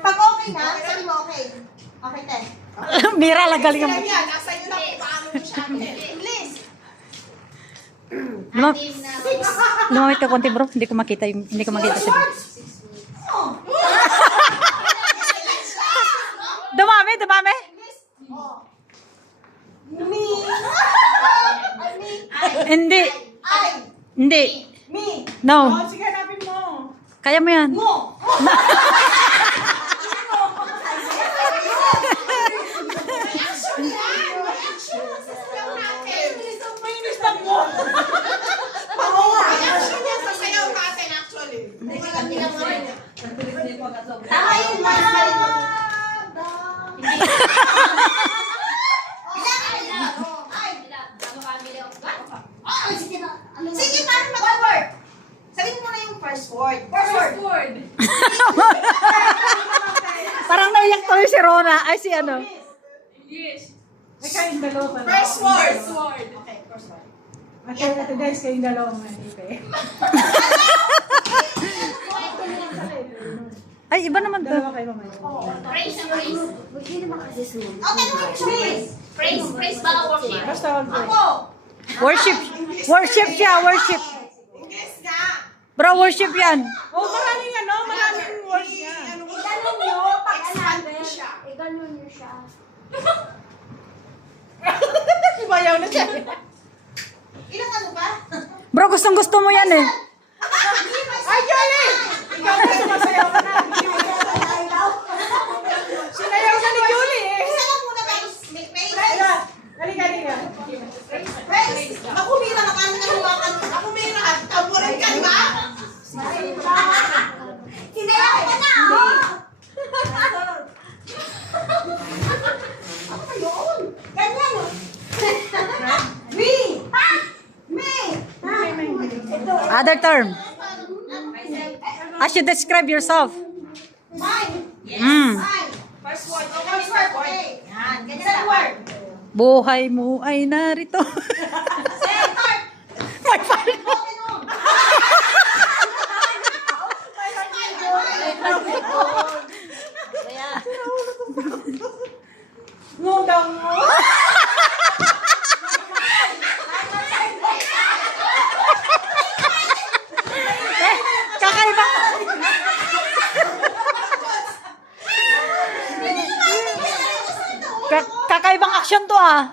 Pag okay na, sabi mo okay. Okay, te. Mira, lagaling ang... Yan, nasa iyo lang kung paano mo siya. Please. Lumamit ka konti bro, hindi ko makita siya. Dumami. Me. Hindi. I. Hindi. Me. No. Sige, hanapin mo. Kaya mo yan. Mo. Tama yung sige, parang one word. Sabihin mo na yung first word. First word. Parang naiyak tuloy si Rona. Ay, si ano. English. First word. First word. Okay, first word. Ito guys, kayong dalawang manipe. Ay, iba naman to. Dalawa kayo mamaya. Praise. Okay, please. Praise ba o worship? Basta wag ko. Ako. Worship siya, worship. English nga. Bro, worship yan. Oh, maraming words niya. Iganong nyo pag another. Iganon niyo siya. Bayaw na siya. Ilang ano ba? Bro, gustong gusto mo yan eh. Ay, Jolie! Ikaw na sumasayaw ka na. Sinayaw ka ni Julie eh. Isa lang muna guys. Praise. Halika. Praise. Ako mira na kami ng lumakan. Ako mira. Taburin ka, di ba? Sinayaw ka na, oh! Ako yun. Ganyan. Me. Me. Other term. As you describe yourself. Mine. Mm. Mine. First word. Okay, first word. Okay. Yan. Ganyan second word. Buhay mo ay narito. Second word. May pala. Okay, no. Ngudang mo. Kakaiba. Kakaibang action to ah.